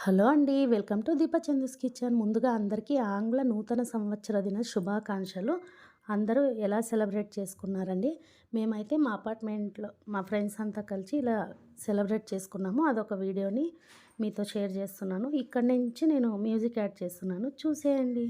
Hello అండి. Welcome to Deepa Chandu's kitchen. ముందుగా అందరికీ ఆంగ్ల నూతన సంవత్సర దిన శుభాకాంక్షలు. అందరూ ఎలా సెలబ్రేట్ చేసుకున్నారండి? మేమైతే మా అపార్ట్మెంట్‌లో మా ఫ్రెండ్స్ అంతా కలిసి ఇలా సెలబ్రేట్ చేసుకున్నాము. అదొక వీడియోని మీతో షేర్ చేస్తున్నాను. ఇక్కడి నుంచి నేను మ్యూజిక్ యాడ్ చేస్తున్నాను. చూసేయండి.